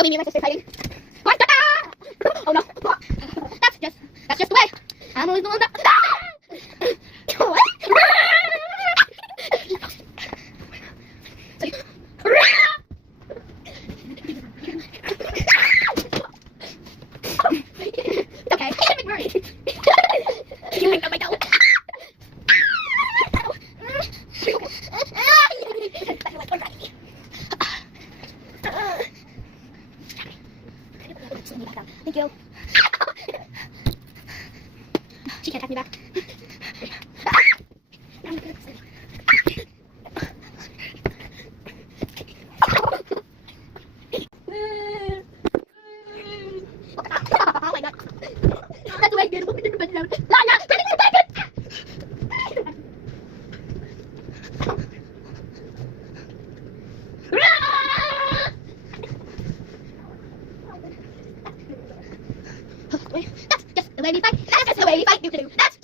You'll be me, my sister fighting. What? Oh no. That's just the way. I'm always the one that. Okay, don't worry. You picked up my toe. Thank you. She can't attack me back. Oh my god. That's way good. That's just the way we fight. That's just the way we fight. That's